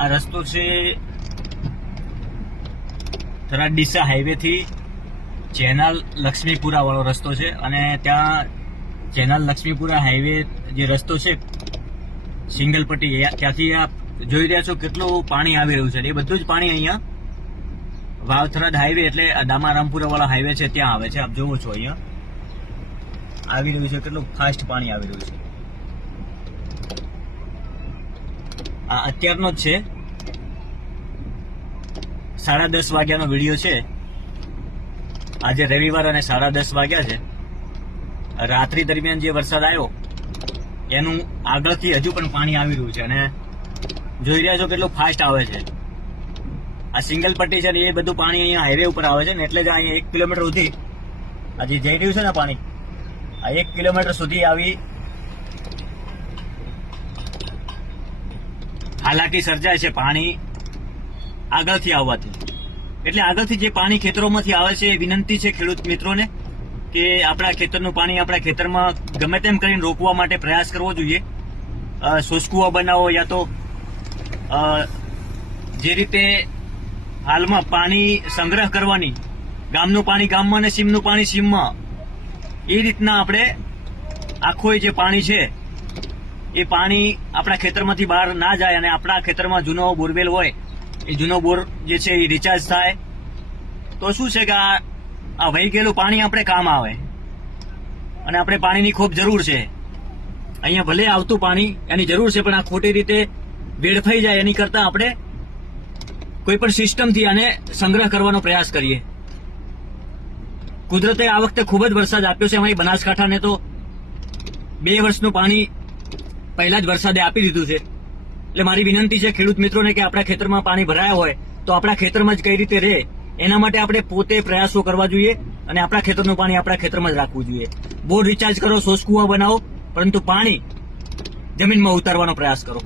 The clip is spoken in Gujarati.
આ રસ્તો છે થરાદ ડીસા હાઈવે થી ચેનલ લક્ષ્મીપુરા વાળો રસ્તો છે અને ત્યાં ચેનલ લક્ષ્મીપુરા હાઈવે જે રસ્તો છે સિંગલ પટ્ટી ત્યાંથી આપ જોઈ રહ્યા છો કેટલું પાણી આવી રહ્યું છે. એ બધું જ પાણી અહીંયા વાવ-થરાદ હાઈવે એટલે દામારામપુરા વાળા હાઈવે છે ત્યાં આવે છે. આપ જોવો છો અહીંયા આવી રહ્યું છે, કેટલું ફાસ્ટ પાણી આવી રહ્યું છે. આ અત્યારનો જ છે, 10:30 વાગ્યાનો વિડીયો છે. આજે રવિવાર અને 10:30 વાગ્યા છે. રાત્રિ દરમિયાન જે વરસાદ આવ્યો એનું આગળથી હજુ પણ પાણી આવી રહ્યું છે અને જોઈ રહ્યા છો કેટલું ફાસ્ટ આવે છે. આ સિંગલ પટ્ટી છે ને એ બધું પાણી અહીંયા હાઈવે ઉપર આવે છે ને એટલે જ અહીંયા 1 કિલોમીટર સુધી આજે જઈ રહ્યું છે ને પાણી, આ 1 કિલોમીટર સુધી આવી હાલાકી સર્જાય છે પાણી આગળથી આવવાથી. એટલે આગળથી જે પાણી ખેતરોમાંથી આવે છે એ વિનંતી છે ખેડૂત મિત્રોને કે આપણા ખેતરનું પાણી આપણા ખેતરમાં ગમે તેમ કરીને રોકવા માટે પ્રયાસ કરવો જોઈએ. સોસકુવા બનાવો યા તો જે રીતે હાલમાં પાણી સંગ્રહ કરવાની, ગામનું પાણી ગામમાં અને સીમનું પાણી સીમમાં, એ રીતના આપણે આખો જે પાણી છે એ પાણી આપણા ખેતરમાંથી બહાર ના જાય અને આપણા ખેતરમાં જૂનો બોરવેલ હોય એ જૂનો બોર જે છે એ રિચાર્જ થાય તો શું છે કે આ વહી ગયેલું પાણી આપણે કામ આવે અને આપણે પાણીની ખૂબ જરૂર છે. અહીંયા ભલે આવતું પાણી એની જરૂર છે પણ આ ખોટી રીતે વેડફાઈ જાય એની કરતા આપણે કોઈ પણ સિસ્ટમથી આને સંગ્રહ કરવાનો પ્રયાસ કરીએ. કુદરતે આ વખતે ખૂબ જ વરસાદ આપ્યો છે. અમારી બનાસકાંઠાને તો 2 વર્ષનું પાણી પહેલા જ વરસાદે આપી દીધું છે. એટલે મારી વિનંતી છે ખેડૂત મિત્રોને કે આપણા ખેતરમાં પાણી ભરાયા હોય તો આપણા ખેતરમાં જ કઈ રીતે રહે એના માટે આપણે પોતે પ્રયાસો કરવા જોઈએ અને આપણા ખેતરનું પાણી આપણા ખેતરમાં જ રાખવું જોઈએ. બોર રિચાર્જ કરો, સોસકુવા બનાવો, પરંતુ પાણી જમીનમાં ઉતારવાનો પ્રયાસ કરો.